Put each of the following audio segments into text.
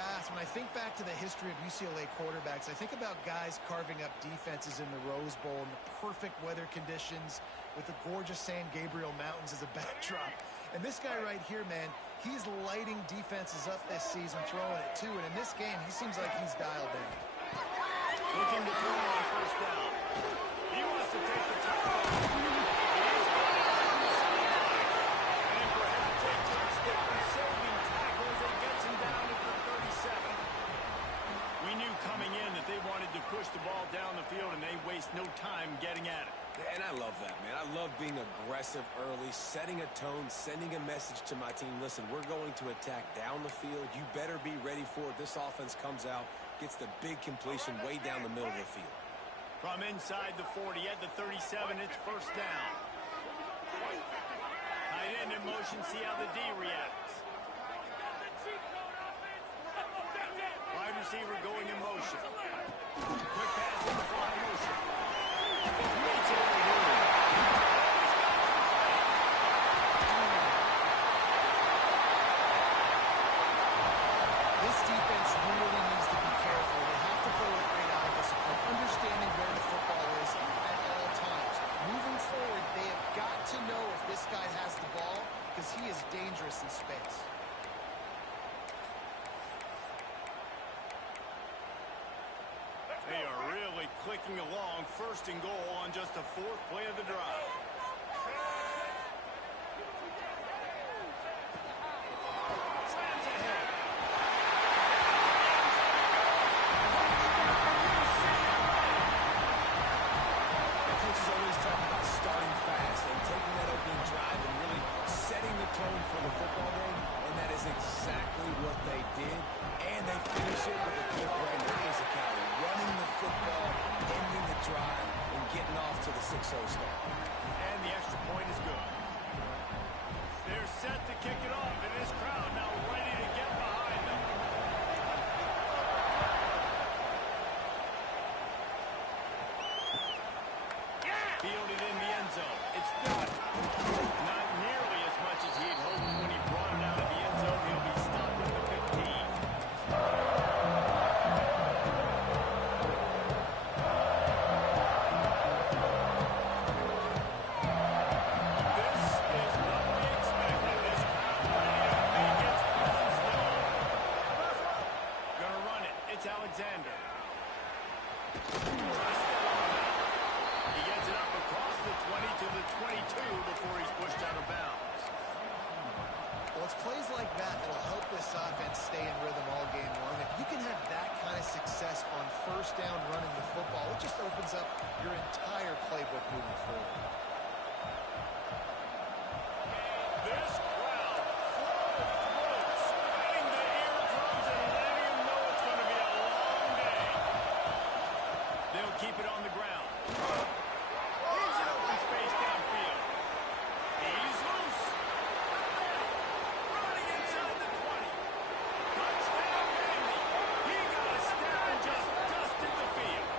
past, when I think back to the history of UCLA quarterbacks, I think about guys carving up defenses in the Rose Bowl in the perfect weather conditions with the gorgeous San Gabriel Mountains as a backdrop. And this guy right here, man, he's lighting defenses up this season, throwing it too. And in this game, he seems like he's dialed in. Looking to throw on first down. He wants to take the top off. And perhaps a touchdown saving tackle as he gets him down to the 37. We knew coming in that they wanted to push the ball down the field, and they waste no time getting at it. And I love that, man. I love being aggressive early, setting a tone, sending a message to my team. Listen, we're going to attack down the field. You better be ready for it. This offense comes out, gets the big completion way down the middle of the field. From inside the 40 at the 37, it's first down. Tight end in motion, see how the D reacts. Wide receiver going in motion. Quick pass in the fly motion. This defense really needs to be careful. They have to play with great eye discipline, understanding where the football is at all times. Moving forward, they have got to know if this guy has the ball, because he is dangerous in space. They are really clicking along, first and goal on just the fourth play of the drive. Slams ahead. The coaches always talk about starting fast and taking that opening drive and really setting the tone for the football game, and that is exactly what they did. And they finish it with a good brand of physicality, running the football, ending the drive, and getting off to the 6-0 start. And the extra point is good. They're set to kick it off, and this crowd now ready to get behind them. Fielded in the end zone. It's done. Not nearly as much as he'd hoped when he brought it out of the end zone. He'll be stopped at the 15. This is what we expected. This crowd ready to make its presence known. Gonna run it. It's Alexander. He gets it up across the 20 to the 22 before he's pushed out of bounds. Well, it's plays like that that'll help this offense stay in rhythm all game long. If you can have that kind of success on first down running the football, it just opens up your entire playbook moving forward. This crowd full of throats, spinning the eardrums and letting him know it's going to be a long day. They'll keep it on the ground. Leaves an open space downfield. He's loose. Running inside the 20. Touchdown, baby. He got a step and just dusted the field.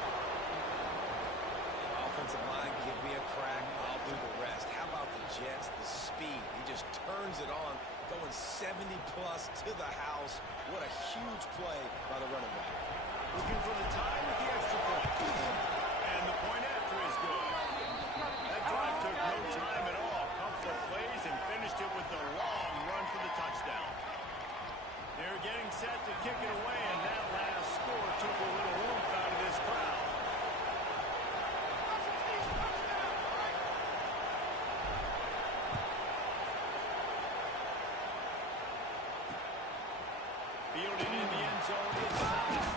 Offensive line, give me a crack, I'll do the rest. How about the Jets, the speed? He just turns it on, going 70-plus to the house. What a huge play by the running back. Looking for the tie with the extra point. And the point after is good. That drive took no time at all. Couple of plays and finished it with the long run for the touchdown. They're getting set to kick it away, and that last score took a little oomph out of this crowd. Fielded in the end zone, it's Thomas.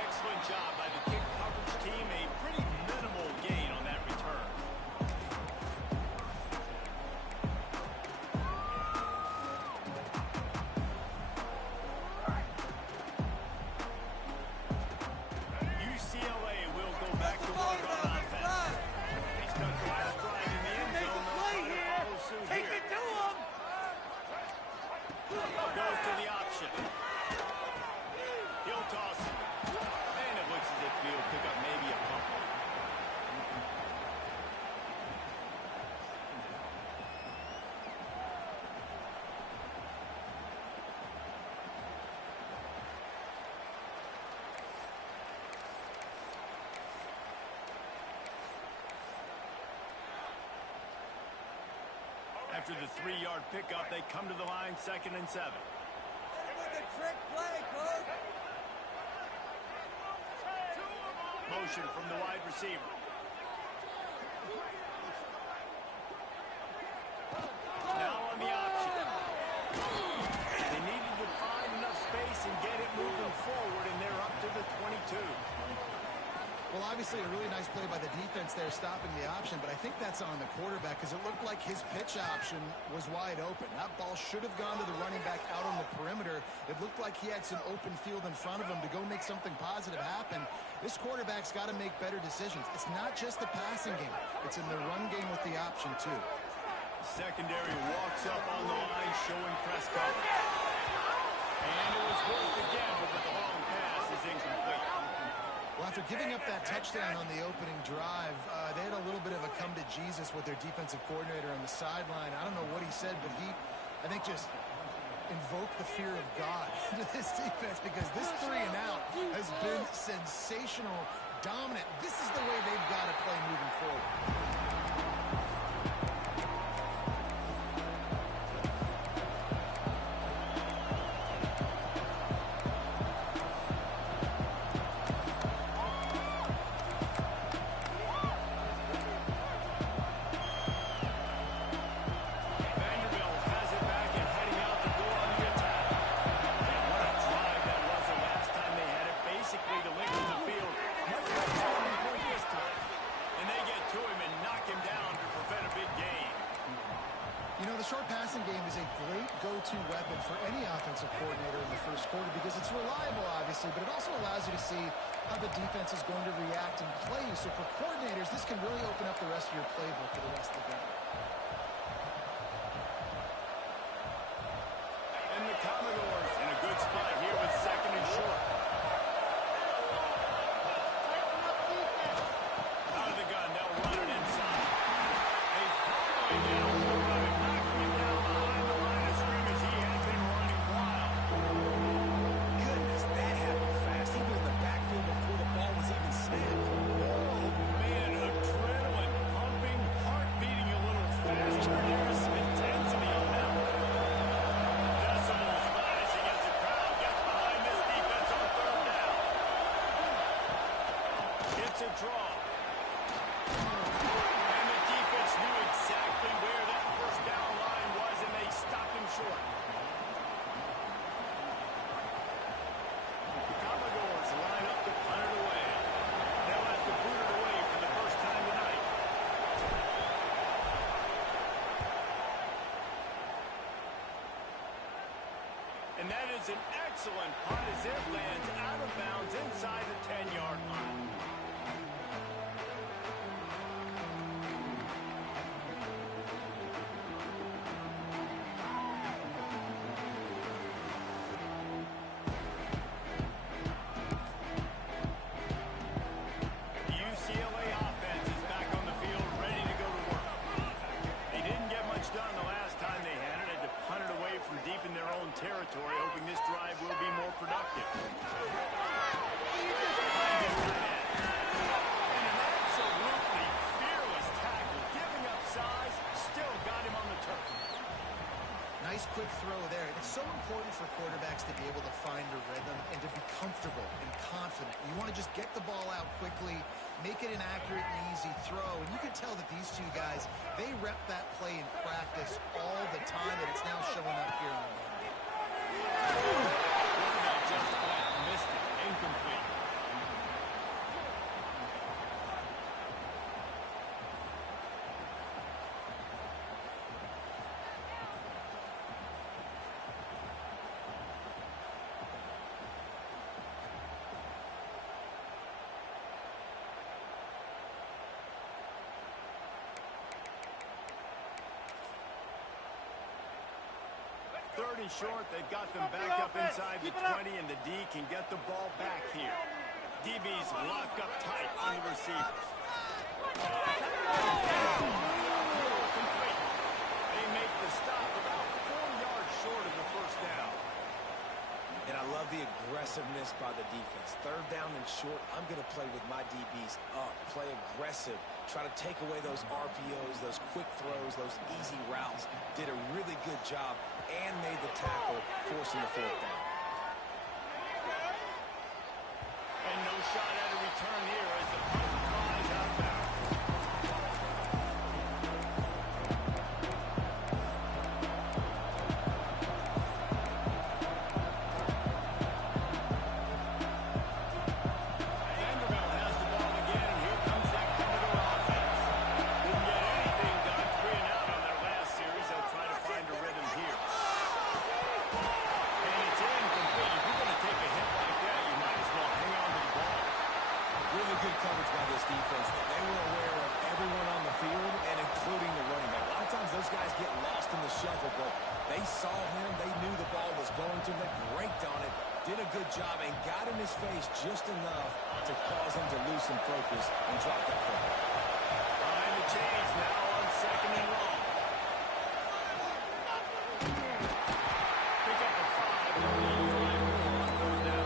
Excellent job by the kick coverage team. A pretty minimal gain on that return. After the 3-yard pickup, they come to the line, 2nd and 7. Trick play, coach. Motion from the wide receiver. Now on the option. They needed to find enough space and get it moving forward, and they're up to the 22. Well, obviously a really nice play by the defense there stopping the option, but I think that's on the quarterback because it looked like his pitch option was wide open. That ball should have gone to the running back out on the perimeter. It looked like he had some open field in front of him to go make something positive happen. This quarterback's got to make better decisions. It's not just the passing game. It's in the run game with the option, too. Secondary walks up on the line, showing press coverage. And it was worth again, but the long pass is incomplete. Well, after giving up that touchdown on the opening drive, they had a little bit of a come to Jesus with their defensive coordinator on the sideline. I don't know what he said, but he, I think, just invoked the fear of God into this defense because this 3 and out has been sensational, dominant. This is the way they've got to play moving forward. Go-to weapon for any offensive coordinator in the first quarter because it's reliable, obviously, but it also allows you to see how the defense is going to react and play. So for coordinators, this can really open up the rest of your playbook for the rest of the game. And the Commodores in a good spot here with 2nd and short. Out of the gun, they'll run it inside. They finally get a hold of it, knocking him down behind the line of scrimmage. He had been running wild. Goodness, that happened fast. He was in the backfield before the ball was even snapped. Oh, man, adrenaline pumping, heart beating a little faster. There's some intensity on that one. Decibels rising as the crowd gets behind this defense on 3rd down. It's a draw. And the defense knew exactly where that 1st down line was, and they stopped him short. The Commodores line up to punt it away. They'll have to boot it away for the first time tonight. And that is an excellent punt as it lands out of bounds inside the 10-yard line. UCLA offense is back on the field, ready to go to work. They didn't get much done the last time they had it. Had to punt it away from deep in their own territory, hoping this drive will be more productive. And an absolutely fearless tackle, giving up size, still got him on the turf. Nice quick throw there. It's so important for quarterbacks to be able to find a rhythm and to be comfortable and confident. You want to just get the ball out quickly, make it an accurate and easy throw. And you can tell that these two guys, they rep that play in practice all the time, and it's now showing up here on the game. Just flat missed it. Incomplete. Third and short, they've got them back up inside the 20, and the D can get the ball back here. DB's locked up tight on the receivers. Complete. They make the stop about 4 yards short of the 1st down. And I love the aggressiveness by the defense. Third down and short, I'm going to play with my DBs up, play aggressive, try to take away those RPOs, those quick throws, those easy routes. Did a really good job and made the tackle, forcing the fourth down. And no shot at a return here as the punt flies out of bounds. Coverage by this defense. They were aware of everyone on the field and including the running back. A lot of times those guys get lost in the shuffle, but they saw him. They knew the ball was going to him. They braked on it, did a good job, and got in his face just enough to cause him to lose some focus and drop that football. Behind the chains now on second and long. Pick up a 5 and need 5 more on third down.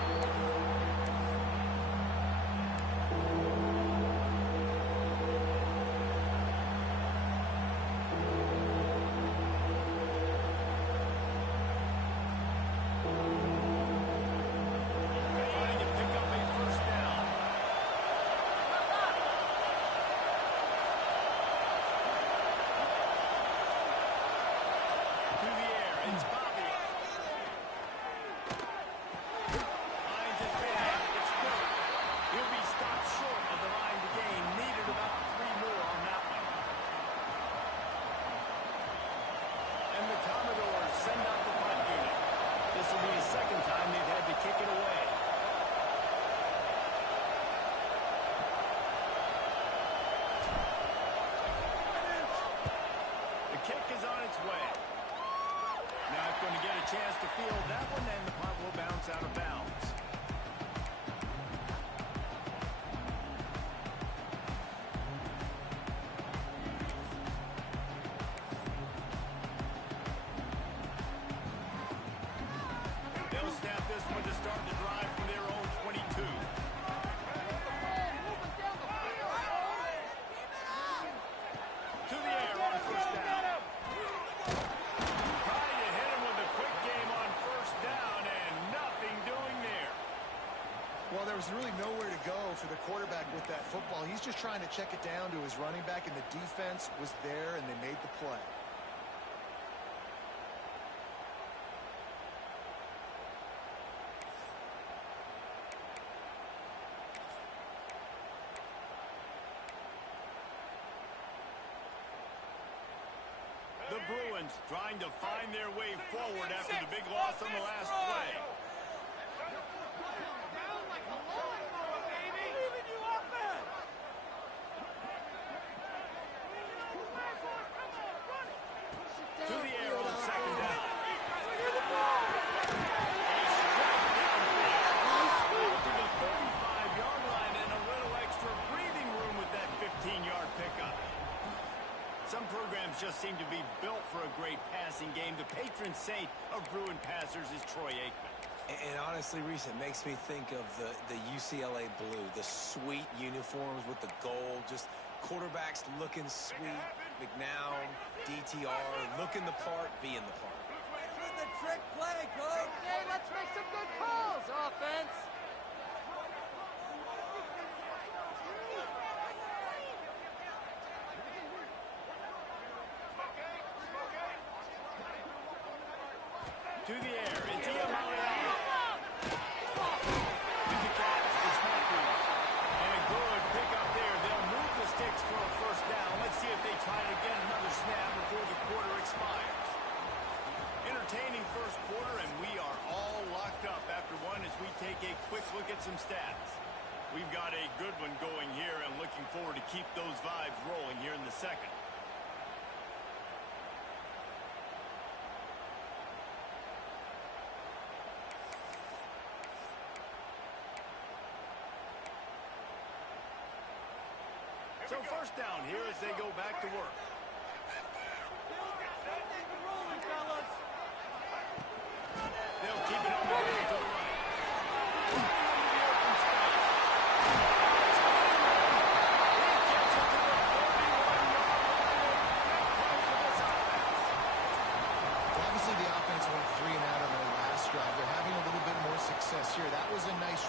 Going to get a chance to field that one, and the punt will bounce out of bounds. They'll snap this one to start the drive from their own 22. To the air on first down. Well, there was really nowhere to go for the quarterback with that football. He's just trying to check it down to his running back, and the defense was there, and they made the play. The Bruins trying to find their way forward after the big loss on the last play. To the air on second down. To the 35-yard line and a little extra breathing room with that 15-yard pickup. Some programs just seem to be built for a great passing game. The patron saint of Bruin passers is Troy Aikman. And honestly, Reese, it makes me think of the UCLA blue, the sweet uniforms with the gold, just quarterbacks looking sweet. McNown, DTR, looking the part, being the part. With the trick play, coach. Okay, let's make some good calls, offense. To the air, it's Iamaleava. To the catch, it's Matthews. And a good pick up there. They'll move the sticks for a first down. Let's see if they try to get another snap before the quarter expires. Entertaining first quarter, and we are all locked up after one as we take a quick look at some stats. We've got a good one going here and looking forward to keep those vibes rolling here in the second. So first down here as they go back to work. They'll keep it on the way to the right.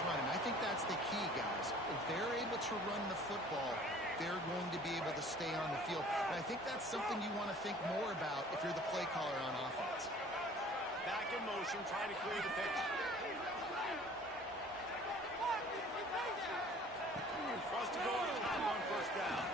run. And I think that's the key, guys. If they're able to run the football, they're going to be able to stay on the field. And I think that's something you want to think more about if you're the play caller on offense. Back in motion, trying to clear the pitch. Wants to go on top on first down.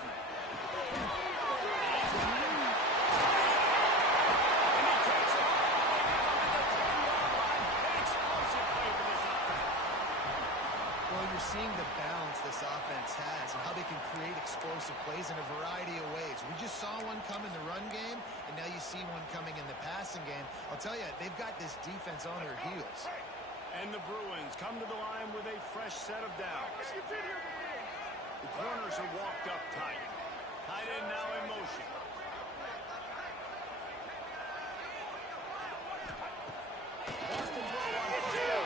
You're seeing the balance this offense has and how they can create explosive plays in a variety of ways. We just saw one come in the run game, and now you see one coming in the passing game. I'll tell you, they've got this defense on their heels. And the Bruins come to the line with a fresh set of downs. The corners are walked up tight. Tight end now in motion. Wants to throw on first down.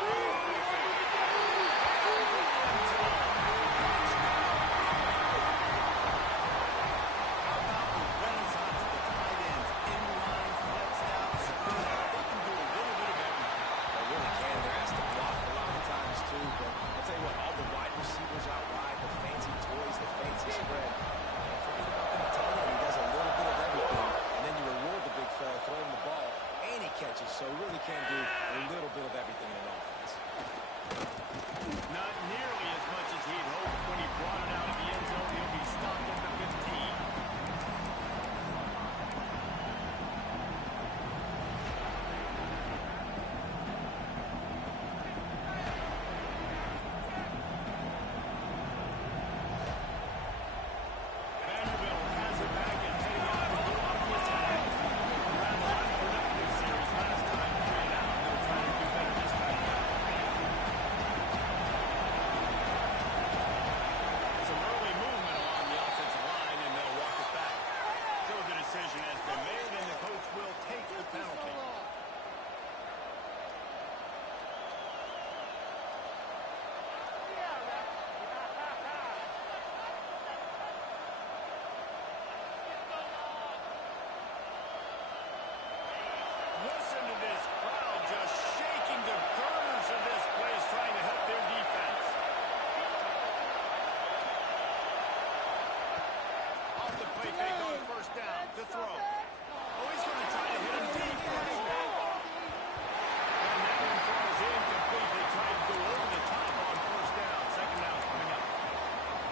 So he really can do a little bit of everything in an offense. Not nearly as much as he'd hoped when he brought it out of the end zone. He'll be stopped at the 15. Listen to this crowd just shaking the girders of this place, trying to help their defense. Off the play fake on first down. The throw. Oh, he's going to try to hit him deep. And that one falls incomplete. They tried to go over the top on first down. Second down coming up.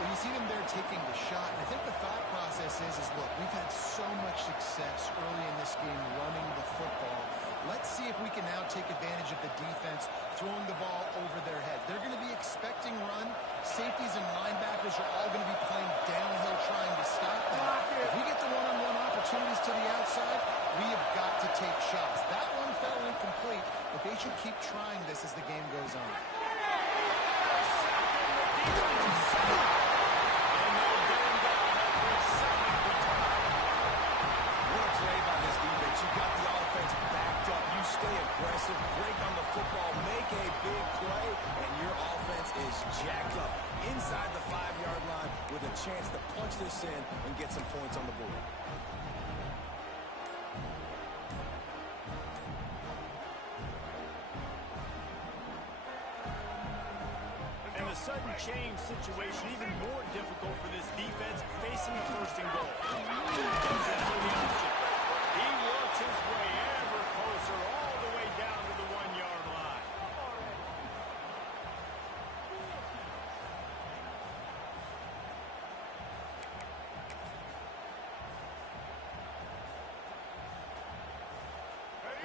Well, you see them there taking the shot, and I think the thought process is look, we've had so much success early in this game running the football. Let's see if we can now take advantage of the defense throwing the ball over their head. They're going to be expecting run. Safeties and linebackers are all going to be playing downhill trying to stop that. If we get the one-on-one opportunities to the outside, we have got to take shots. That one fell incomplete, but they should keep trying this as the game goes on. Stay aggressive, break on the football, make a big play, and your offense is jacked up inside the 5-yard line with a chance to punch this in and get some points on the board. And the sudden change situation even more difficult for this defense facing a first and goal. He works his way ever closer, all the way down to the 1-yard line.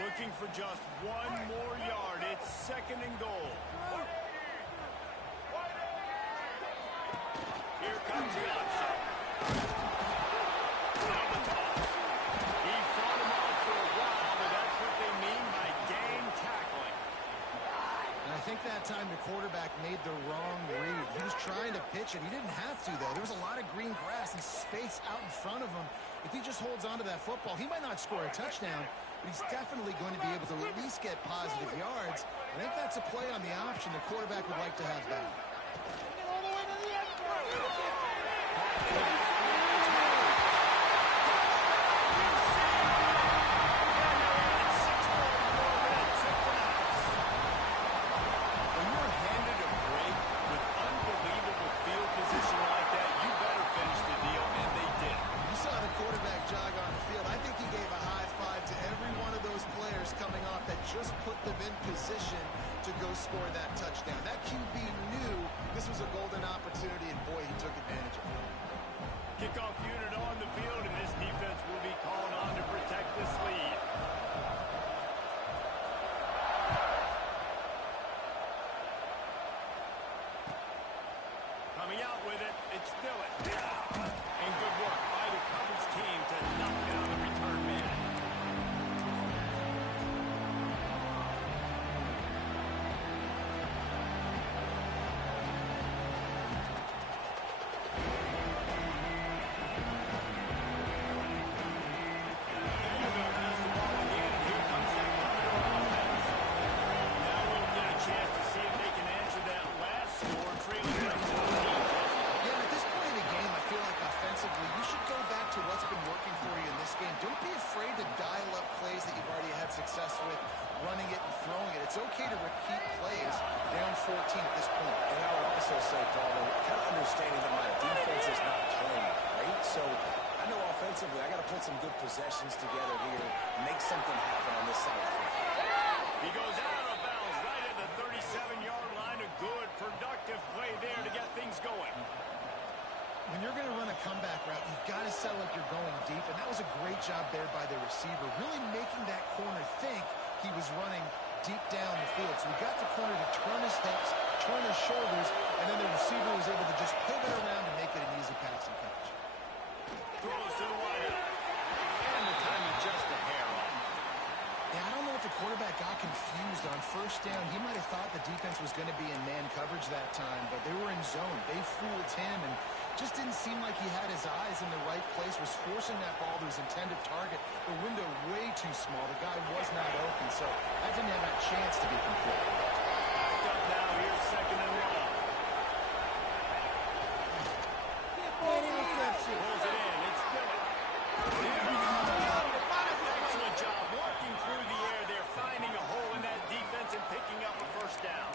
Looking for just one more yard. It's second and goal. Here comes the option. Now the toss. He fought him off for a while, but that's what they mean by gang tackling. And I think that time the quarterback made the wrong read. He was trying to pitch it. He didn't have to, though. There was a lot of green grass and space out in front of him. If he just holds on to that football, he might not score a touchdown, but he's definitely going to be able to at least get positive yards. I think that's a play on the option the quarterback would like to have back. When you're handed a break Coming out with it, it's Dillon. And good work by the coverage team to knock down the return man. Vanderbilt has the ball again, and here comes that Commodore offense. Now we'll get a chance to see if they can answer that last score, trailing by 14. Yeah, at this point in the game, I feel like offensively, you should go back to what's been working for you in this game. Don't be afraid to dial up plays that you've already had success with, running it and throwing it. It's okay to repeat plays down 14 at this point. And I would also say, Paul, kind of understanding that my defense is not playing great, so I know offensively I got to put some good possessions together here, make something happen on this side of the field. He goes out of bounds right at the 37-yard line. A good, productive play there to get things going. When you're going to run a comeback route, you've got to sell like you're going deep, and that was a great job there by the receiver, really making that corner think he was running deep down the field. So he got the corner to turn his hips, turn his shoulders, and then the receiver was able to just pivot around and make it an easy passing catch. Throws to the wide. And the timing just a hair off. Yeah, I don't know if the quarterback got confused on first down. He might have thought the defense was going to be in man coverage that time, but they were in zone. They fooled him and just didn't seem like he had his eyes in the right place, was forcing that ball to his intended target. The window way too small. The guy was not open, so that didn't have a chance to be complete. Back up now. Here's second and long. Pulls it in. It's Dillon. Excellent job working through the air there, finding a hole in that defense and picking up a first down.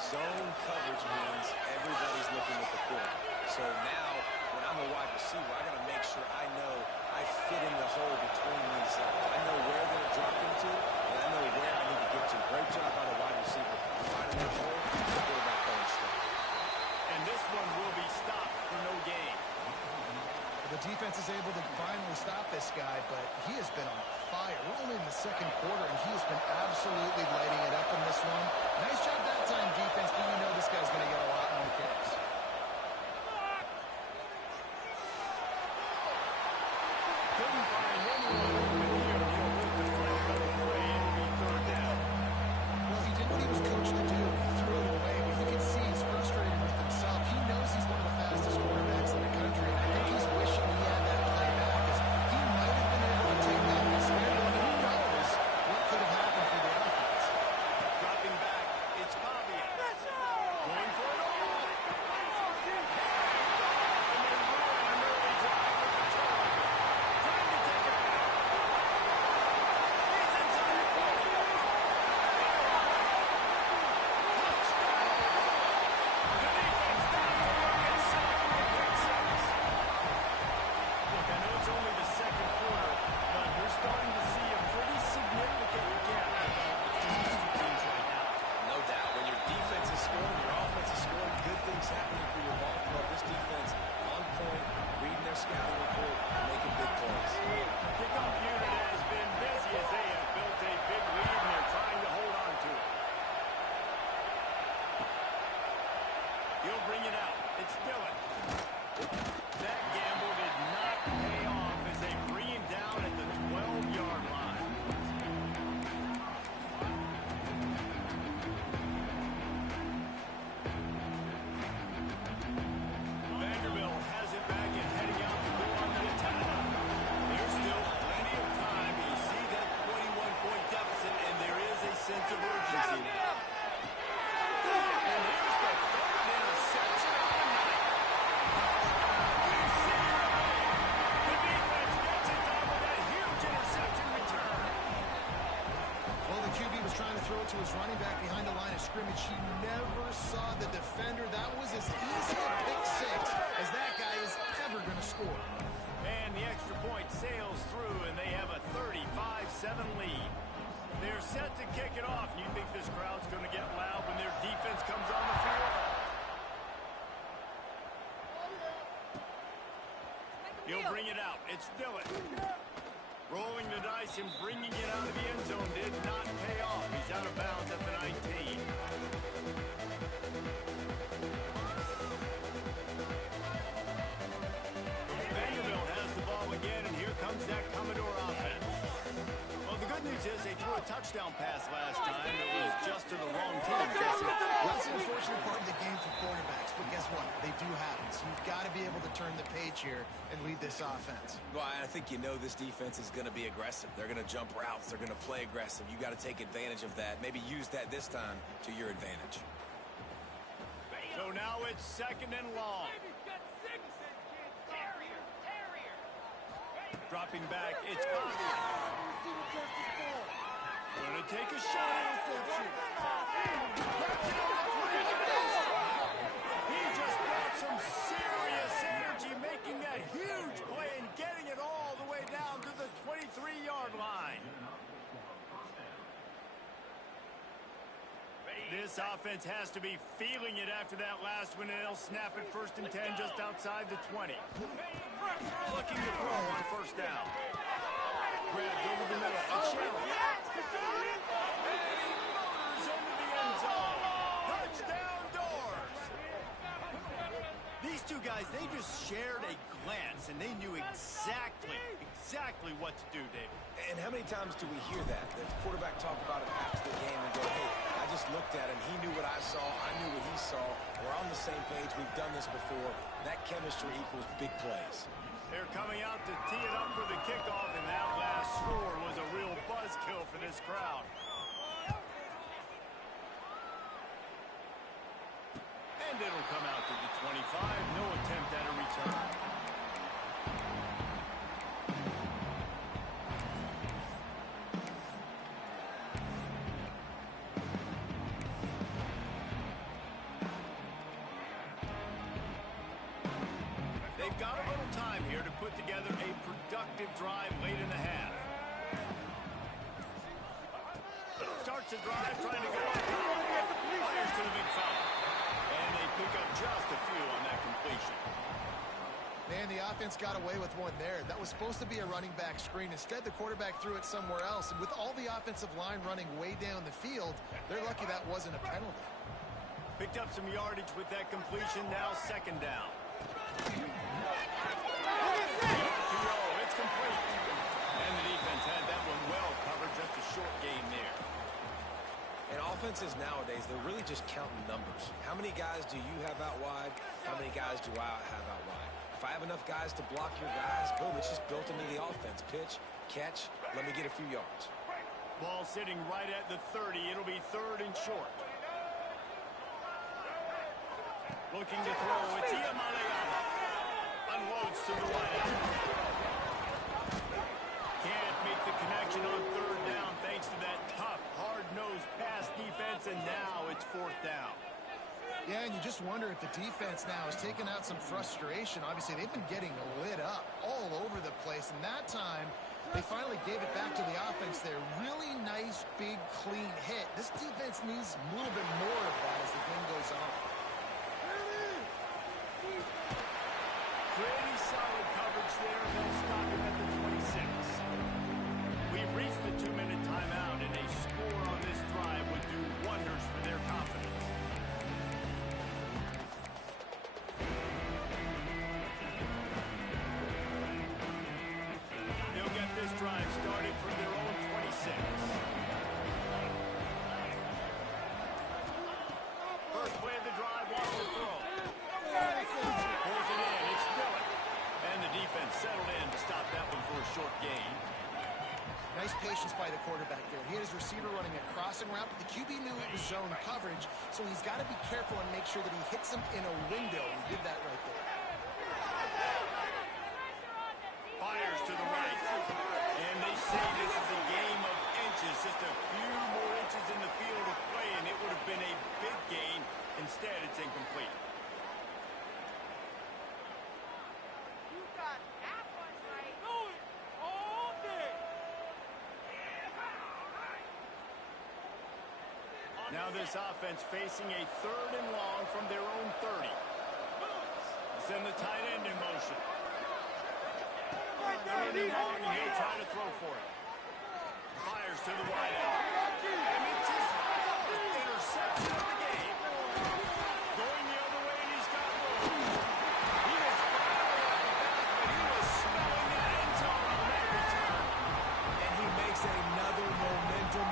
Zone coverage means everybody's looking at the corner. So now, when I'm a wide receiver, I got to make sure I know I fit in the hole between these zones. I know where they're dropping to, and I know where I need to get to. Great job by the wide receiver finding that hole and the quarterback going straight. And this one will be stopped for no gain. The defense is able to finally stop this guy, but he has been on fire. We're only in the second quarter, and he has been absolutely lighting it up in this one. Nice job that time, defense, but you know this guy's going to get a lot more carries. Couldn't find anyone open here. He'll move the flag on the play and it'll be third down. Well, he did what he was coached to do. He threw it away, but you can see he's frustrated with himself. He knows he's one of the fastest quarterbacks in the country, and I think he's wishing he had that play back, because he might have been able to take out this scramble, and who knows what could have happened for the offense. Dropping back, it's Bobby. Going for it all. And they ruin an early drive with the turnover. Trying to take it back. He's inside the 40. Touchdown. The defense does the work and sack and pick six. Look, I know it's only the second quarter, but we're starting to see a pretty significant gap between these two teams right now. No doubt. When your defense is scoring, your offense is scoring, good things happening for your ball club. This defense on point, reading their scouting report, making big plays. Kickoff unit has been busy as they have built a big lead and they're trying to hold on to it. He'll bring it out. It's Dillon. That gamble did not pay off as they bring him down at the 12-yard line. Vanderbilt has it back and heading out to go on the attack. There's still plenty of time. You see that 21-point deficit, and there is a sense of urgency now. And here's the third interception of the night. You see it right. The defense gets it done with a huge interception return. Well, the QB was trying to throw it to his running back behind the line of scrimmage. He never saw the defender. That was as easy a pick six as that guy is ever going to score. And the extra point sails through, and they have a 35-7 lead. They're set to kick it off. You think this crowd's going to get loud when their defense comes on the field? He'll bring it out. It's Dillon. Rolling the dice and bringing it out of the end zone did not pay off. He's out of bounds at the 19. a touchdown pass last time. It was just to the wrong team, Jesse. Well, that's the unfortunate part of the game for quarterbacks, but guess what? They do happen. So you've got to be able to turn the page here and lead this offense. Well, I think you know this defense is going to be aggressive. They're going to jump routes. They're going to play aggressive. You got to take advantage of that. Maybe use that this time to your advantage. So now it's 2nd and long. Dropping back, it's Bobby. Gonna take a shot at interception. He just brought some serious energy, making that huge play and getting it all the way down to the 23-yard line. This offense has to be feeling it after that last one, and they'll snap it 1st and 10 just outside the 20. Looking to throw on 1st down. Grabbed over the middle. A challenge. And he motors into the end zone. Touchdown Doors. These two guys, they just shared a glance, and they knew exactly what to do, David. And how many times do we hear that? The quarterback talk about it after the game and go, hey, I just looked at him. He knew what I saw. I knew what he saw. We're on the same page. We've done this before. That chemistry equals big plays. They're coming out to tee it up for the kickoff, and that last score was a real buzzkill for this crowd. And it'll come out to the 25. No attempt at a return. They've got a little time here to put together a productive drive late in the half. Starts the drive, trying to go up top. Fires to the big fella. And they pick up just a few on that completion. Man, the offense got away with one there. That was supposed to be a running back screen. Instead, the quarterback threw it somewhere else. And with all the offensive line running way down the field, they're lucky that wasn't a penalty. Picked up some yardage with that completion. Now 2nd down. It's complete. And the defense had that one well covered. Just a short gain there. And offenses nowadays, they're really just counting numbers. How many guys do you have out wide? How many guys do I have out wide? If I have enough guys to block your guys, boom, it's just built into the offense. Pitch, catch, let me get a few yards. Ball sitting right at the 30. It'll be 3rd and short. Looking to throw. It's Iamaleava. Unloads to the wideout. Can't make the connection on 3rd down thanks to that tough, hard-nosed pass defense, and now it's 4th down. Yeah, and you just wonder if the defense now has taken out some frustration. Obviously, they've been getting lit up all over the place, and that time they finally gave it back to the offense there. Really nice, big, clean hit. This defense needs a little bit more of that as the game goes on. Pretty solid coverage there. They'll stop him at the 26. We've reached the 2-minute timeout, and a score on this drive would do wonders for their confidence. They'll get this drive started from their own 26. First play of the drive, wants to throw. Pulls it in, it's Dillon. And the defense settled in to stop that one for a short gain. Nice patience by the quarterback there. He had his receiver running a crossing route, but the QB knew it was zone coverage, so he's got to be careful and make sure that he hits him in a window. He did that right there. Fires to the right. And they say this is a game of inches. Just a few more inches in the field of play, and it would have been a big gain. Instead, it's incomplete. You got that one right. Do it all day. Now this offense facing a 3rd and long from their own 30. Send the tight end in motion. 3rd and long, and he'll try to throw for it. Fires to the wideout. And it's his interception of the game. Going the other way, and he's got room. He was finally out of bounds, but he was smelling the end zone on that return. And he makes another momentum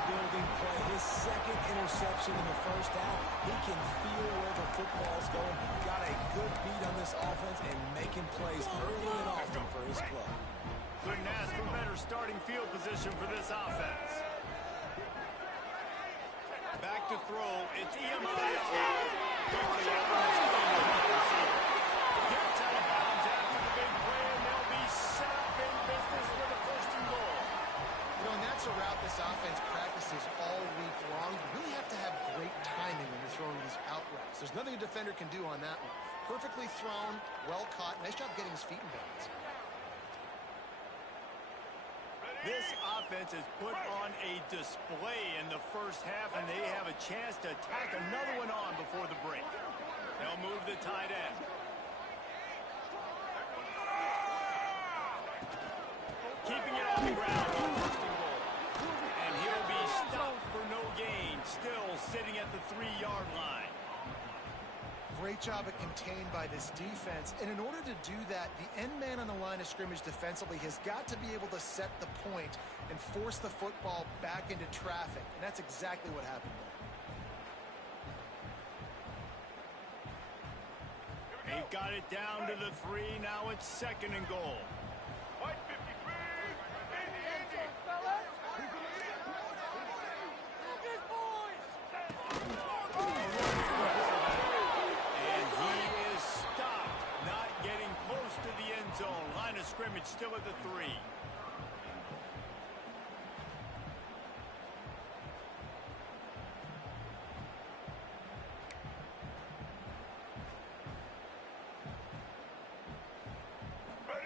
football's going. Got a good beat on this offense and making plays early and often for his club. Couldn't ask for better starting field position for this offense. Back to throw. It's EMI. Gets out of bounds after the big play, and they'll be set up in business with a first and goal. You know, and that's a route this offense practices all week long. You really have to have great timing when you're throwing these out routes. There's nothing a defender can do on that one. Perfectly thrown, well caught. Nice job getting his feet in bounds. This offense has put on a display in the first half, and they have a chance to tack another one on before the break. They'll move the tight end. Keeping it on the ground for first and goal. And he'll be stopped for no gain, still sitting at the 3-yard line. Great job at contained by this defense. And in order to do that, the end man on the line of scrimmage defensively has got to be able to set the point and force the football back into traffic. And that's exactly what happened there. They've got it down to the 3. Now it's second and goal. Scrimmage still at the 3.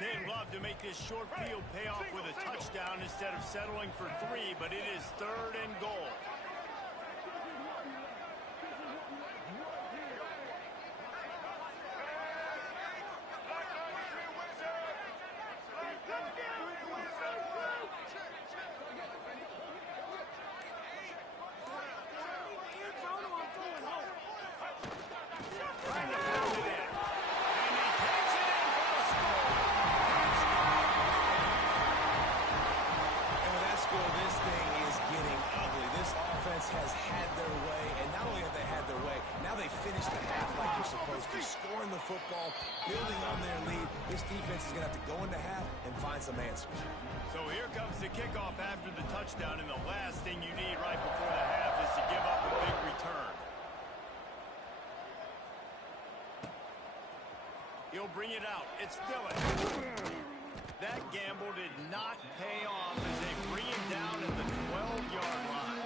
They'd love to make this short field pay off with a touchdown instead of settling for 3, but it is third and goal. Has had their way, and not only have they had their way, now they finish the half like you're supposed to, scoring the football, building on their lead. This defense is going to have to go into half and find some answers. So here comes the kickoff after the touchdown, and the last thing you need right before the half is to give up a big return. He'll bring it out. It's Dillon. That gamble did not pay off as they bring him down at the 12-yard line.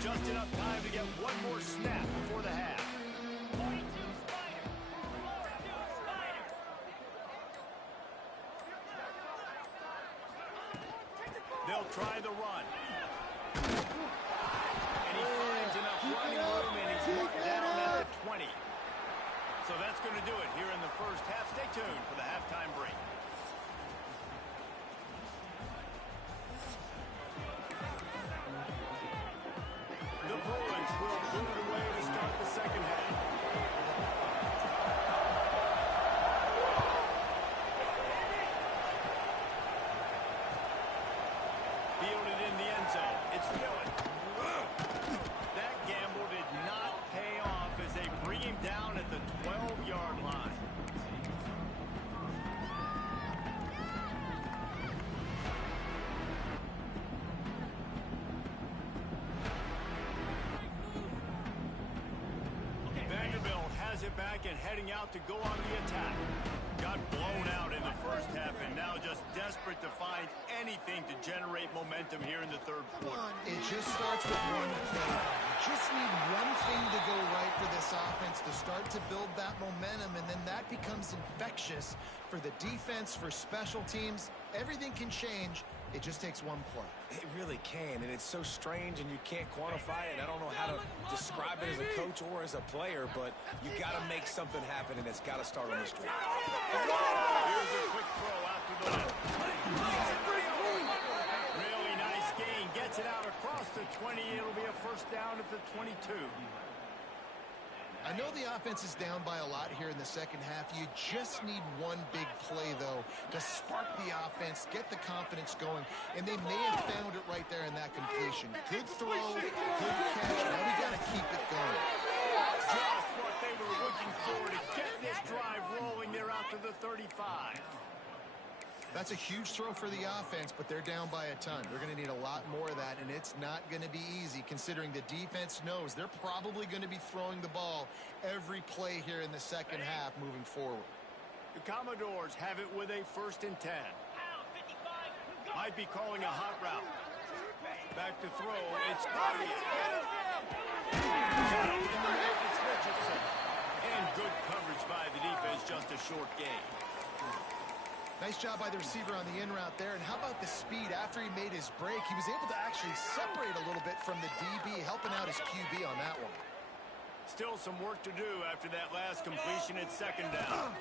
Just enough time to get one more snap before the half. They'll try the run. And he finds enough running room, and he's marked down at the 20. So that's going to do it here in the first half. Stay tuned for the halftime break. The Bruins will put it away to start the second half. Fielded in the end zone. It's Dillon. That gamble did not pay off as they bring him down at the 12-yard line. It back and heading out to go on the attack. Got blown out in the first half and now just desperate to find anything to generate momentum here in the third quarter. It just starts with one thing. You just need one thing to go right for this offense to start to build that momentum, and then that becomes infectious for the defense, for special teams. Everything can change. It just takes one play. It really can, and it's so strange, and you can't quantify it. I don't know how to describe it as a coach or as a player, but you got to make something happen, and it's got to start on the street. Here's a quick throw out to the left. Really nice gain. Gets gets it out across the 20. It'll be a first down at the 22. I know the offense is down by a lot here in the second half. You just need one big play, though, to spark the offense, get the confidence going, and they may have found it right there in that completion. Good throw, good catch. Now we got to keep it going. Just what they were looking for to get this drive rolling. They're out to the 35. That's a huge throw for the offense, but they're down by a ton. They're going to need a lot more of that, and it's not going to be easy considering the defense knows they're probably going to be throwing the ball every play here in the second half moving forward. The Commodores have it with a 1st and 10. Might be calling a hot route. Back to throw. It's It's Richardson. And good coverage by the defense, just a short gain. Nice job by the receiver on the in route there. And how about the speed? After he made his break, he was able to actually separate a little bit from the DB, helping out his QB on that one. Still some work to do after that last completion at 2nd down.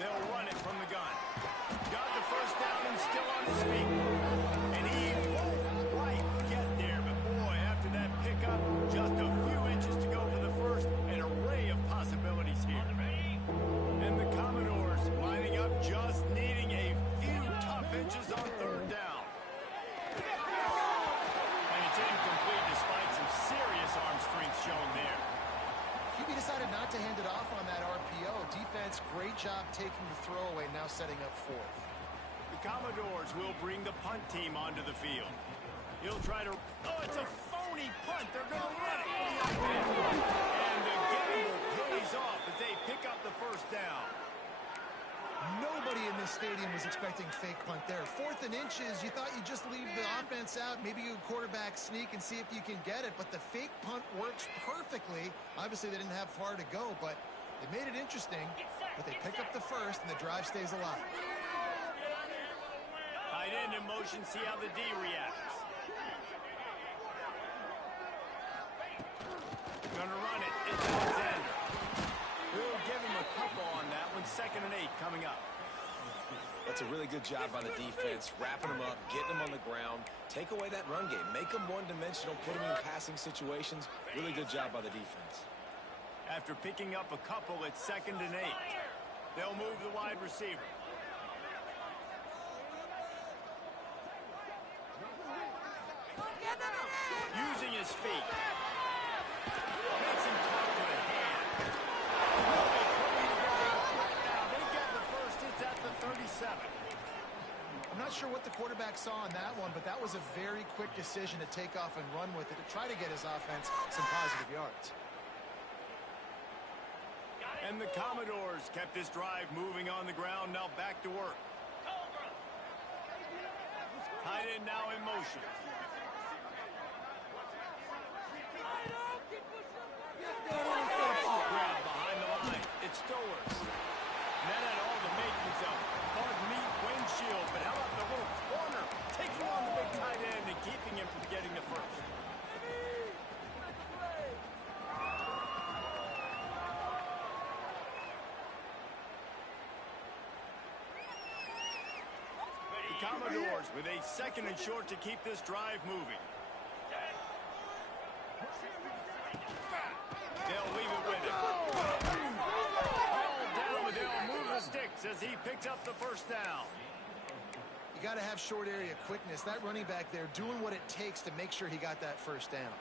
They'll run it from the gun. Got the first down and still on his feet. And he won't quite get there. But boy, after that pickup, just a few inches to go for the first. An array of possibilities here. And the Commodores lining up, just needing a few tough inches on 3rd down. And it's incomplete despite some serious arm strength shown there. QB decided not to hand it off on that RPO. Defense, great job taking the throwaway, now setting up 4th. The Commodores will bring the punt team onto the field. He'll try to... Oh, it's a phony punt. They're going to run it. And the gamble pays off as they pick up the first down. Nobody in this stadium was expecting fake punt there. 4th and inches, you thought you'd just leave the offense out, maybe you quarterback sneak and see if you can get it, but the fake punt works perfectly. Obviously, they didn't have far to go, but they made it interesting, but they pick up the first, and the drive stays alive. Tight end in motion, see how the D reacts. Gonna run it. It's Alexander. We'll give him a couple on that one. 2nd and 8 coming up. That's a really good job by the defense, wrapping them up, getting them on the ground, take away that run game, make them one-dimensional, put them in passing situations. Really good job by the defense. After picking up a couple, it's 2nd and 8. They'll move the wide receiver. Using his feet. Makes him talk with a hand. Now they get the first. It's at the 37. I'm not sure what the quarterback saw on that one, but that was a very quick decision to take off and run with it to try to get his offense some positive yards. And the Commodores kept this drive moving on the ground. Now back to work. Tight end now in motion. Grab behind the line. It's Stowers. That had all the makings of, pardon me, windshield. But how about the little corner? Taking on the big tight end and keeping him from getting the first. The Commodores with a 2nd and short to keep this drive moving. They'll leave it with him. All down, but they'll move the sticks as he picks up the first down. You got to have short area quickness. That running back there doing what it takes to make sure he got that first down.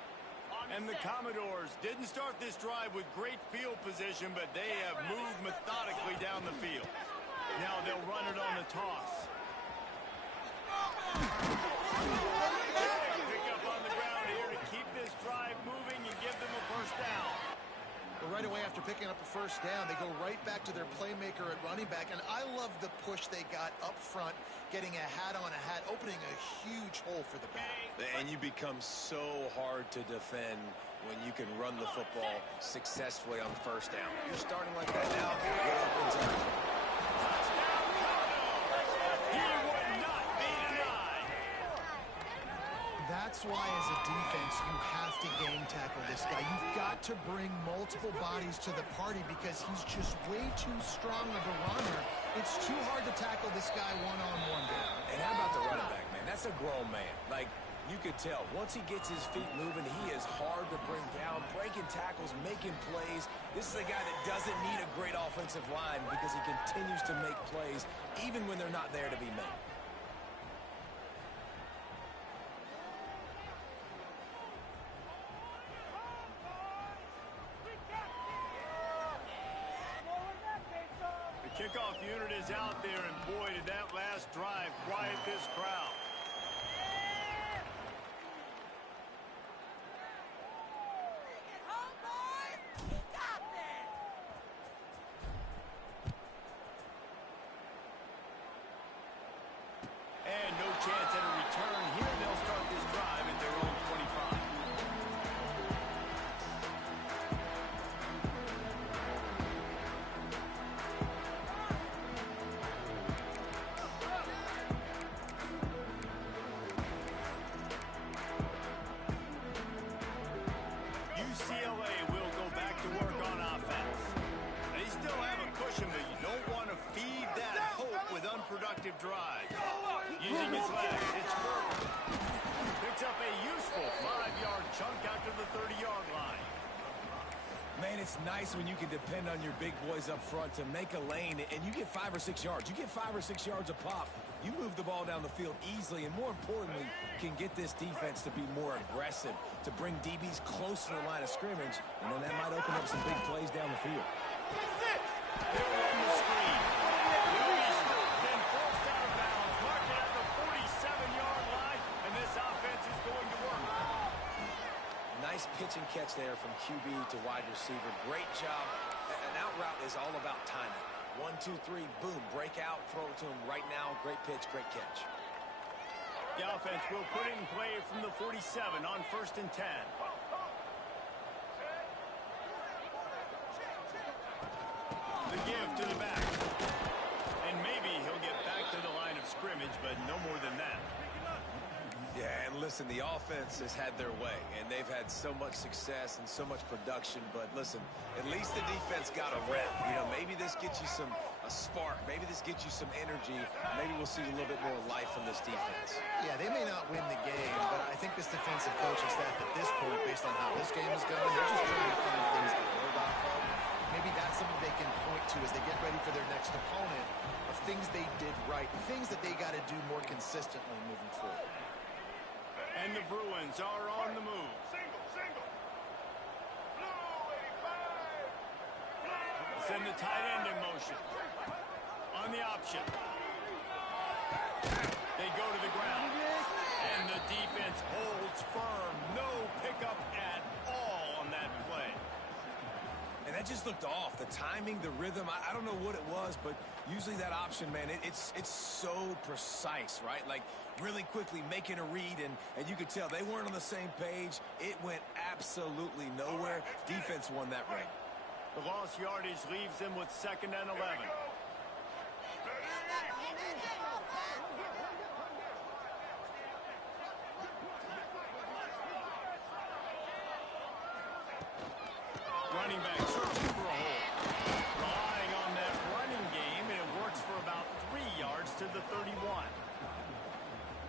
And the Commodores didn't start this drive with great field position, but they have moved methodically down the field. Now they'll run it on the toss. Pick up on the ground here to keep this drive moving and give them a first down. Well, right away after picking up a first down, they go right back to their playmaker at running back. And I love the push they got up front, getting a hat on a hat, opening a huge hole for the back. And you become so hard to defend when you can run the football successfully on the first down. You're starting like that now, get up and turn. Touchdown, Commodores! He would not be denied. That's why, as a defense, you have to game tackle this guy. You've got to bring multiple bodies to the party because he's just way too strong of a runner. It's too hard to tackle this guy one-on-one. And how about the running back, man? That's a grown man. Like, You could tell, once he gets his feet moving, he is hard to bring down, breaking tackles, making plays. This is a guy that doesn't need a great offensive line because he continues to make plays even when they're not there to be made. The kickoff unit is out there, and boy, did that last drive quiet this crowd. And no chance at a return here. They'll start this drive at their own 25. UCLA will go back to work on offense. They still have a cushion, but you don't want to feed that hope with unproductive drives. Using his legs, it's Burton. Picks up a useful 5-yard chunk out to the 30-yard line. Man, it's nice when you can depend on your big boys up front to make a lane, and you get 5 or 6 yards. You get 5 or 6 yards a pop. You move the ball down the field easily, and more importantly, can get this defense to be more aggressive, to bring DBs close to the line of scrimmage, and then that might open up some big plays down the field. They'll run the screen. Newbie stopped and forced out of bounds. Marked at the 47-yard line, and this offense is going to work. Nice pitch and catch there from QB to wide receiver. Great job. An out route is all about timing. 1, 2, 3, boom, break out, throw it to him right now. Great pitch, great catch. The offense will put it in play from the 47 on 1st and 10. The give to the back. And maybe he'll get back to the line of scrimmage, but no more than that. Yeah, and listen, the offense has had their way, and they've had so much success and so much production, but listen, at least the defense got a rep. You know, maybe this gets you a spark. Maybe this gets you some energy. Maybe we'll see a little bit more life from this defense. Yeah, they may not win the game, but I think this defensive coaching staff at this point, based on how this game is going, they're just trying to find things to build off of. Maybe that's something they can point to as they get ready for their next opponent, of things they did right, things that they got to do more consistently moving forward. And the Bruins are on the move. Send the tight end in motion. On the option. They go to the ground. And the defense holds firm. No pickup at all on that play. And that just looked off. The timing, the rhythm, I don't know what it was, but usually that option, man, it's so precise, right? Like really quickly making a read, and you could tell they weren't on the same page. It went absolutely nowhere. Defense won that round. The lost yardage leaves them with 2nd and 11. Running back searching for a hole. Relying on that running game, and it works for about 3 yards to the 31.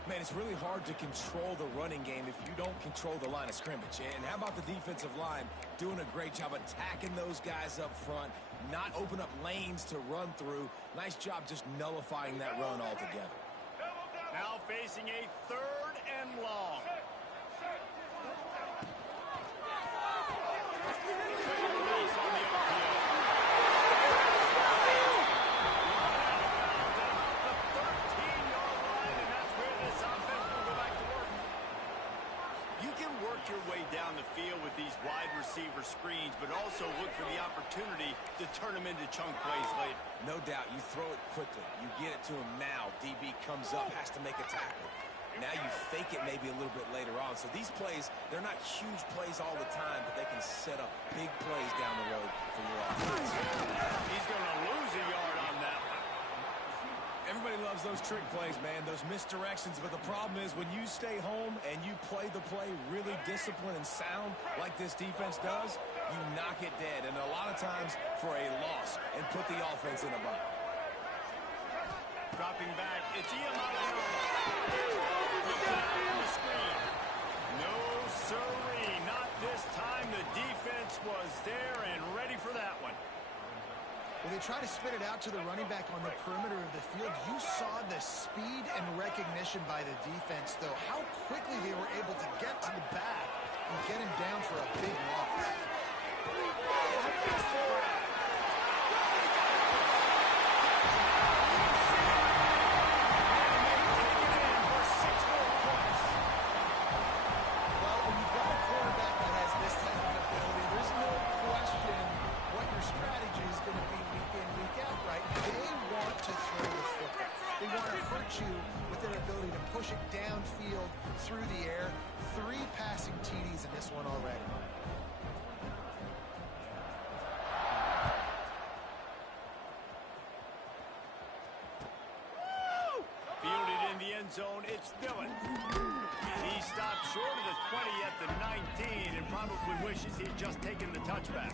Man, it's really hard to control the running game if you don't control the line of scrimmage. And how about the defensive line doing a great job attacking those guys up front, not open up lanes to run through. Nice job just nullifying that run altogether. Now facing a 3rd and long. Release on the RPO. Your way down the field with these wide receiver screens, but also look for the opportunity to turn them into chunk plays later. No doubt, you throw it quickly. You get it to him now. DB comes up, has to make a tackle. Now you fake it maybe a little bit later on. So these plays, they're not huge plays all the time, but they can set up big plays down the road for your offense. He's going to lose a yard on that one. Everybody loves those trick plays, man, those misdirections, but the problem is when you stay home and you play the play really disciplined and sound like this defense does, you knock it dead, and a lot of times for a loss, and put the offense in a bind. Dropping back, it's Ian on the screen. sirree, not this time. The defense was there and ready for that one. Well, they try to spit it out to the running back on the perimeter of the field. You saw the speed and recognition by the defense, though. How quickly they were able to get to the back and get him down for a big loss. With their ability to push it downfield through the air. 3 passing TDs in this one already. Fielded in the end zone, it's Dillon. He stopped short of the 20 at the 19 and probably wishes he'd just taken the touchback.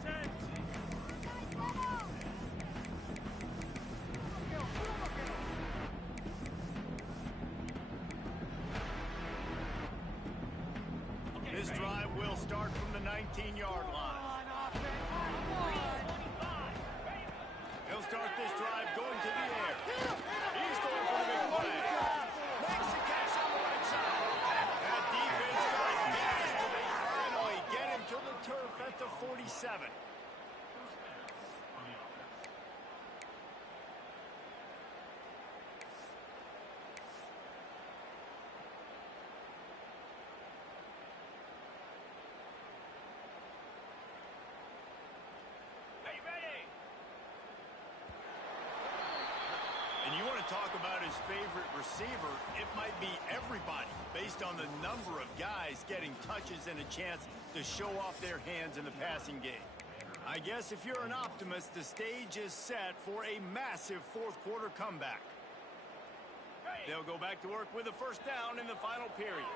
This drive will start from the 19-yard line. He'll start this drive going to the air. He's going for the big play. Makes the catch on the right side. That defense got gas, but they finally get him to the turf at the 47. And you want to talk about his favorite receiver, it might be everybody based on the number of guys getting touches and a chance to show off their hands in the passing game. I guess if you're an optimist, the stage is set for a massive fourth-quarter comeback. They'll go back to work with a first down in the final period.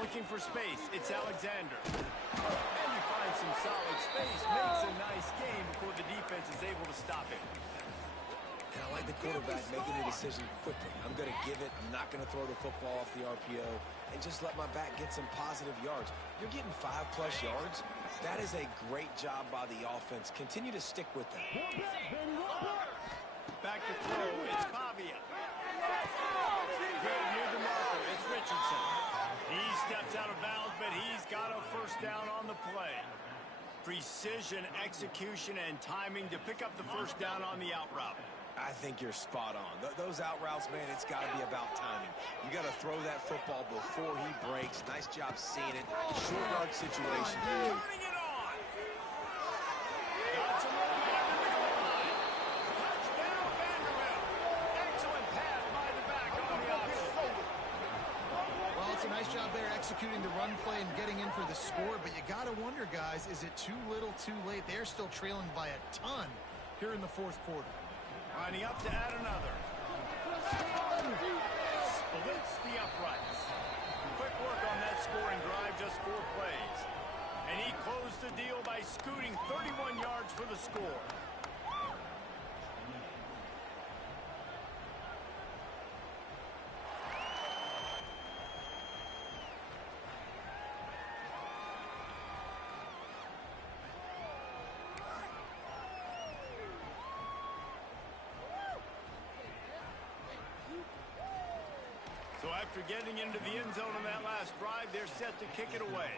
Looking for space, it's Alexander. And he finds some solid space, makes a nice game before the defense is able to stop him. And I like the quarterback making the decision quickly. I'm going to give it. I'm not going to throw the football off the RPO and just let my back get some positive yards. You're getting 5+ yards. That is a great job by the offense. Continue to stick with that. Back to throw, it's Pavia. Good near the marker, it's Richardson. He steps out of bounds, but he's got a first down on the play. Precision, execution, and timing to pick up the first down on the out route. I think you're spot on. Those out routes, man, it's got to be about timing. You got to throw that football before he breaks. Nice job seeing it. Short yard situation. Turning it on. Got some momentum to the goal line. Touchdown, Vanderbilt. Excellent pass by the back on the option. Well, it's a nice job there executing the run play and getting in for the score, but you got to wonder, guys, is it too little, too late? They're still trailing by a ton here in the fourth quarter. Lining up to add another. Splits the uprights. Quick work on that scoring drive, just 4 plays. And he closed the deal by scooting 31 yards for the score. So after getting into the end zone on that last drive, they're set to kick it away.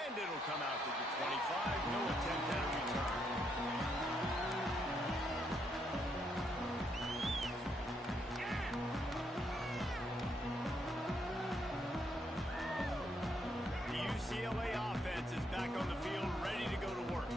And it'll come out to the 25. No attempt at a return. The UCLA offense is back on the field, ready to go to work.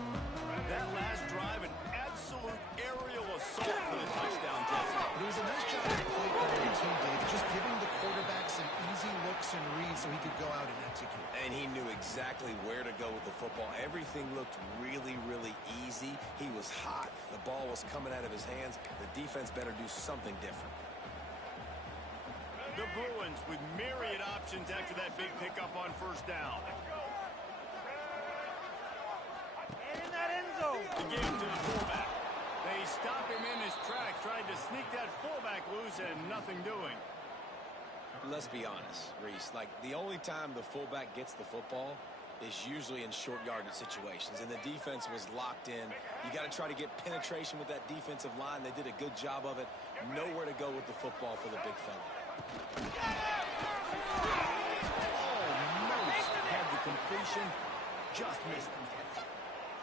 That last drive, an absolute aerial assault for the touchdown, Jesse. It was a nice job of play calling too, Dave, just giving the quarterback some easy looks and reads so he could go out and execute. And he knew exactly where to go with the football. Everything looked really, really easy. He was hot. The ball was coming out of his hands. The defense better do something different. The Bruins with myriad options after that big pickup on first down. And in that end zone. The give to the fullback. They stop him in his tracks, tried to sneak that fullback loose, and nothing doing. Let's be honest, Reese. Like, the only time the fullback gets the football is usually in short yardage situations, and the defense was locked in. You got to try to get penetration with that defensive line. They did a good job of it. Nowhere to go with the football for the big fella. Almost had the completion, just missed him.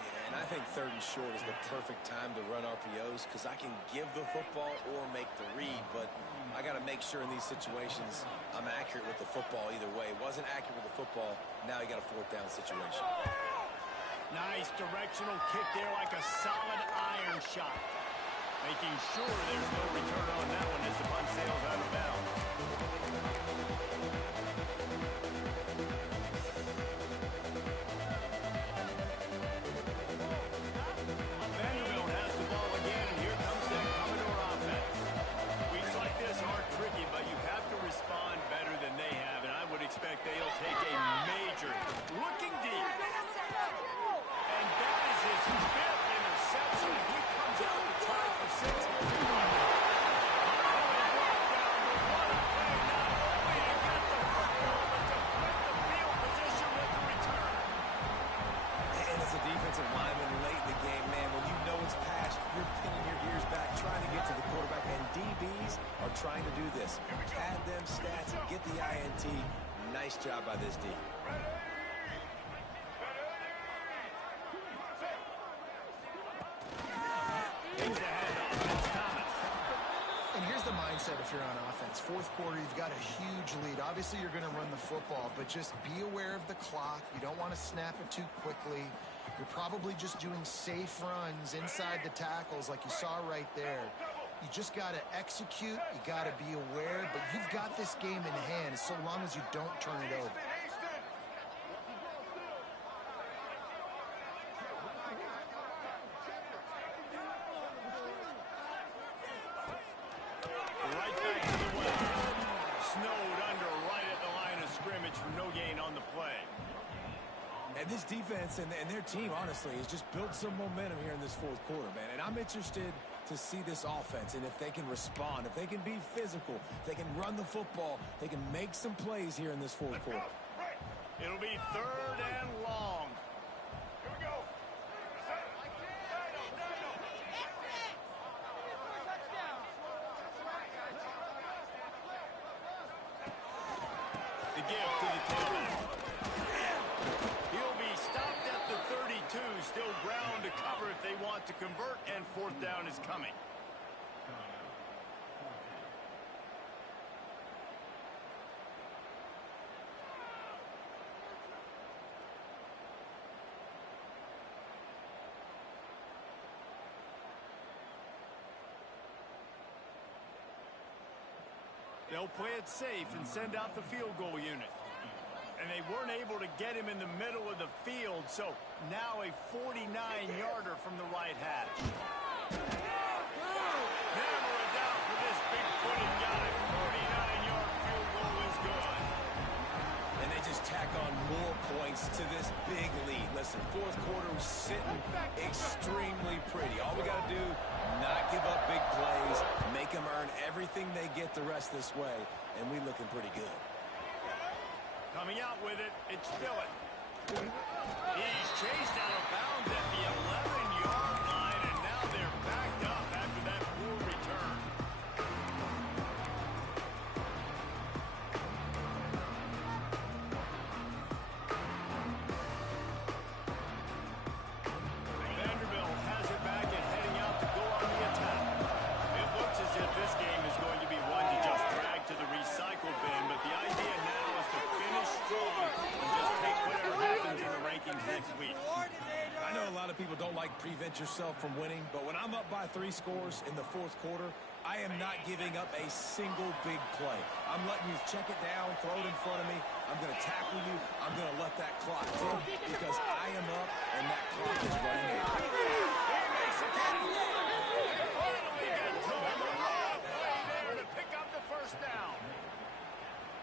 Yeah, and I think 3rd and short is the perfect time to run RPOs because I can give the football or make the read, but I got to make sure in these situations I'm accurate with the football either way. Wasn't accurate with the football. Now you got a 4th down situation. Nice directional kick there like a solid iron shot. Making sure there's no return on that one as the punt sails out of bounds. Vanderbilt has the ball again, and here comes that Commodore offense. Weeks like this aren't tricky, but you have to respond better than they have, and I would expect they'll take a major looking deep. And that is his 5th interception. He comes out to try for 6. Defensive lineman late in the game, man, when you know it's past, you're pinning your ears back, trying to get to the quarterback, and DBs are trying to do this. Pad them stats and get the INT. Nice job by this D. And here's the mindset if you're on offense. 4th quarter, you've got a huge lead. Obviously, you're going to run the football, but just be aware of the clock. You don't want to snap it too quickly. You're probably just doing safe runs inside the tackles like you saw right there. You just got to execute. You got to be aware, but you've got this game in hand so long as you don't turn it over. Right back to the well. Snowed under right at the line of scrimmage for no gain on the play. And this defense and their team, honestly, has just built some momentum here in this 4th quarter, man. And I'm interested to see this offense and if they can respond, if they can be physical, if they can run the football, they can make some plays here in this 4th quarter. It'll be 3rd and long. Here we go. The gift to the tailback. He'll be stopped at the 32. Still ground to cover if they want to convert, and 4th down is coming. They'll play it safe and send out the field goal unit. And they weren't able to get him in the middle of the field, so now a 49-yarder from the right hash. Never a doubt for this big-footed guy. 49-yard field goal is good. And they just tack on more points to this big lead. Listen, 4th quarter was sitting extremely pretty. All we got to do, not give up big plays, make them earn everything they get the rest this way, and we looking pretty good. Coming out with it, it's Phillip. He's chased out of bounds at the 11-yard line, and now they're backed up after that poor return. Vanderbilt has it back and heading out to go on the attack. It looks as if this game is going to be one to just drag to the recycle bin, but the idea now is to finish strong and just take whatever happens in the rankings next week. I know a lot of people don't like prevent yourself from winning, but when I'm up by 3 scores in the 4th quarter, I am not giving up a single big play. I'm letting you check it down, throw it in front of me. I'm going to tackle you. I'm going to let that clock tick because I am up and that clock is running out. He makes a tackle. They finally get to him. A play there to pick up the 1st down.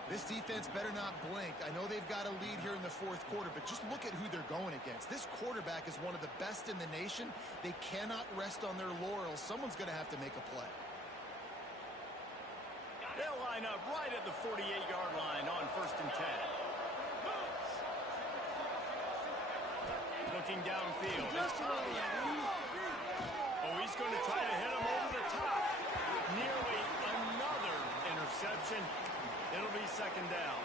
This defense better not blink. I know they've got a lead here in the fourth quarter, but just look at who they're going against. This quarterback is one of the best in the nation. They cannot rest on their laurels. Someone's going to have to make a play. They'll line up right at the 48-yard line on 1st and 10. Looking downfield. Oh, he's going to try to hit him over the top. Nearly another interception. It'll be 2nd down.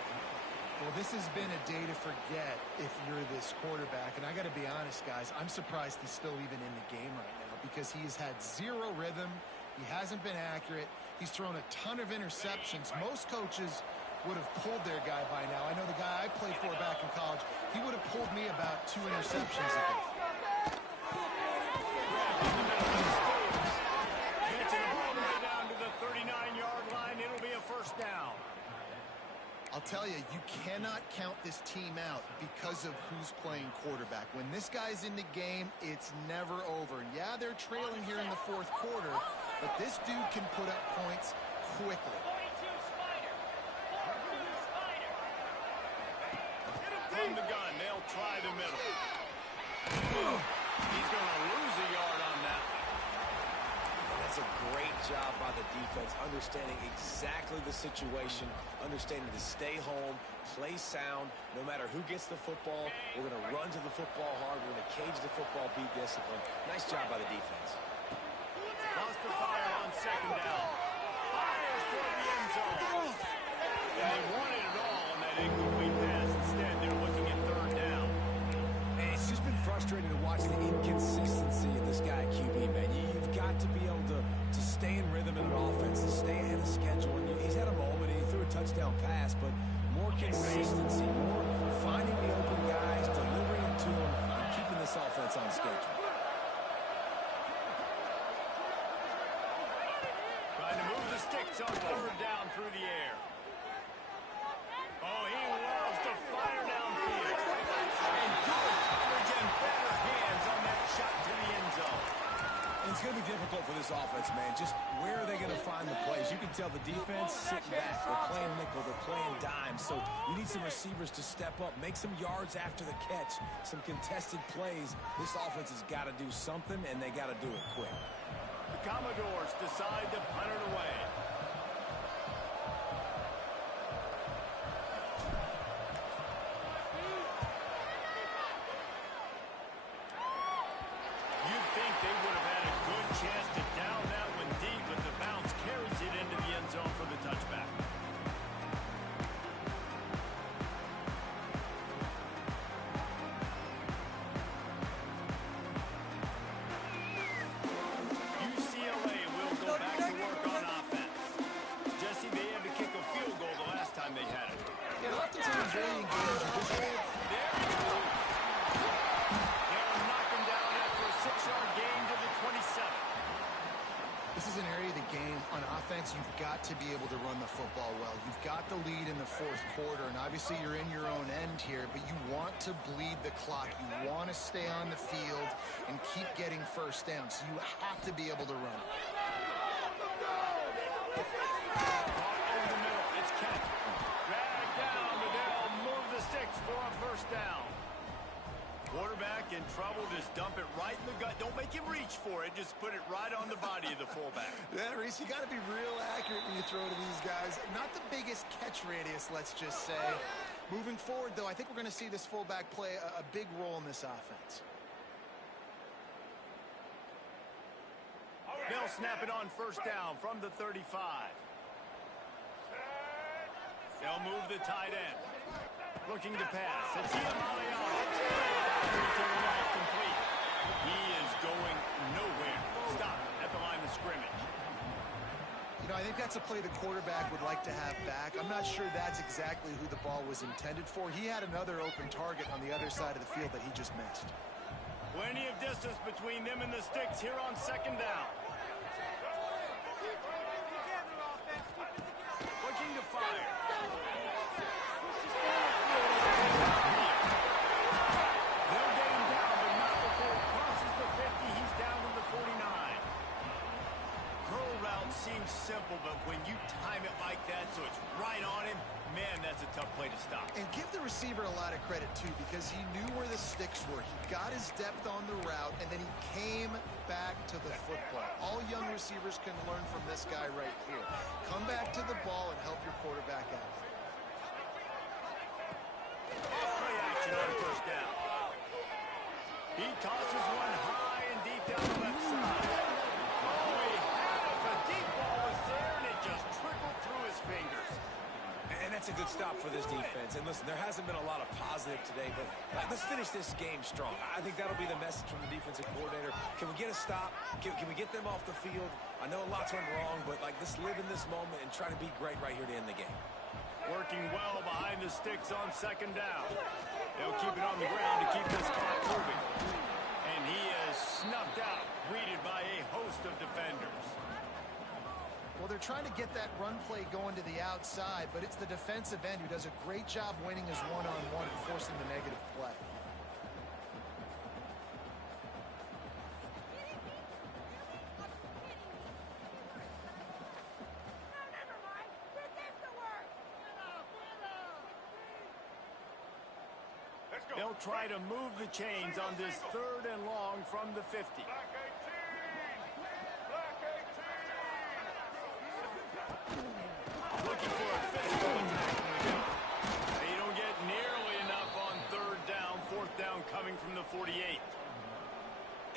Well, this has been a day to forget if you're this quarterback. And I got to be honest, guys, I'm surprised he's still even in the game right now because he's had zero rhythm. He hasn't been accurate. He's thrown a ton of interceptions. Most coaches would have pulled their guy by now. I know the guy I played for back in college, he would have pulled me about 2 interceptions ago. Gets it all the way down to the 39-yard line. It'll be a 1st down. I'll tell you, you cannot count this team out because of who's playing quarterback. When this guy's in the game, it's never over. Yeah, they're trailing here in the fourth quarter, but this dude can put up points quickly. From the gun, they'll try the middle. He's going to lose a yard on that. That's a great job by the defense, understanding exactly the situation, understanding to stay home, play sound. No matter who gets the football, we're going to run to the football hard. We're going to cage the football, be disciplined. Nice job by the defense. Lost the fire on 2nd down. Fires toward the end zone. And they wanted it all on that incomplete pass. Instead, they're looking at 3rd down. And it's just been frustrating to watch the inconsistency of this guy, QB, man. You've got to be able to stay in rhythm in an offense, to stay ahead of schedule. And he's had a moment, and he threw a touchdown pass, but more consistency, more finding the open guys, delivering it to them, and keeping this offense on schedule. Trying to move the sticks on 3rd down through the air. Oh, he loves to fire downfield. And good coverage and better hands on that shot to the end zone. It's going to be difficult for this offense, man. Just where are they going to find the plays? You can tell the defense sitting back. They're playing nickel. They're playing dime. So you need some receivers to step up, make some yards after the catch, some contested plays. This offense has got to do something, and they got to do it quick. The Commodores decide to punt it away. You'd think they would have had a good chance to down that one deep, but the bounce carries it into the end zone for the touchback. UCLA will go back to work on offense. Jesse, they had to kick a field goal the last time they had it. Yeah, oftentimes very engaged. There you go. They'll knock him down after a 6-yard gain to the 27. This is an area of the game on offense you've got to be able to run the football well. You've got the lead in the fourth quarter, and obviously you're in your own end here, but you want to bleed the clock. You want to stay on the field and keep getting 1st down, so you have to be able to run. Caught over the middle. It's Kent. Drag down, but they'll move the sticks for a 1st down. Quarterback in trouble, just dump it right in the gut. Don't make him reach for it. Just put it right on the body of the fullback. Yeah, Reese, you got to be real accurate when you throw to these guys. Not the biggest catch radius, let's just say. Moving forward, though, I think we're going to see this fullback play a big role in this offense. They'll snap it on 1st down from the 35. They'll move the tight end. Looking to pass. It's complete. He is going nowhere. Stop at the line of scrimmage. You know, I think that's a play the quarterback would like to have back. I'm not sure that's exactly who the ball was intended for. He had another open target on the other side of the field that he just missed. Plenty of distance between them and the sticks here on 2nd down. Looking to fire. They'll get him down, but not before he crosses the 50. He's down to the 49. Curl route seemed sounds simple, but when you time it like that so it's right on him, man, that's a tough play to stop. And give the receiver a lot of credit, too, because he knew where the sticks were. He got his depth on the route, and then he came back to the football. All young receivers can learn from this guy right here. Come back to the ball and help your quarterback out. Play action on first down. He tosses one high and deep down the left side. Oh, he had it. The deep ball was there, and it just trickled through his fingers. And that's a good stop for this defense. And listen, there hasn't been a lot of positive today, but let's finish this game strong. I think that'll be the message from the defensive coordinator. Can we get a stop? Can we get them off the field? I know lots went wrong, but let's live in this moment and try to be great right here to end the game. Working well behind the sticks on second down. They'll keep it on the ground to keep this clock moving. And he is snuffed out, greeted by a host of defenders. Well, they're trying to get that run play going to the outside, but it's the defensive end who does a great job winning his one-on-one and forcing the negative play. They'll try to move the chains on this third and long from the 50. Looking for a physical attack. They don't get nearly enough on third down. Fourth down coming from the 48.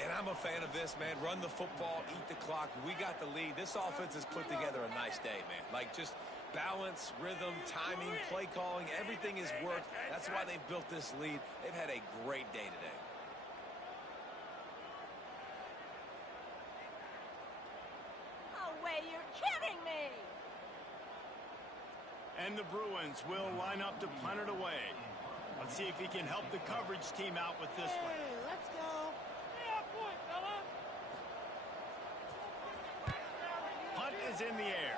And I'm a fan of this, man. Run the football, eat the clock. We got the lead. This offense has put together a nice day, man. Just balance, rhythm, timing, play calling, everything has worked. That's why they've built this lead. They've had a great day today. No way, you're kidding me! And the Bruins will line up to punt it away. Let's see if he can help the coverage team out with this one. Hey, let's go. Yeah, boy, fella. Punt is in the air.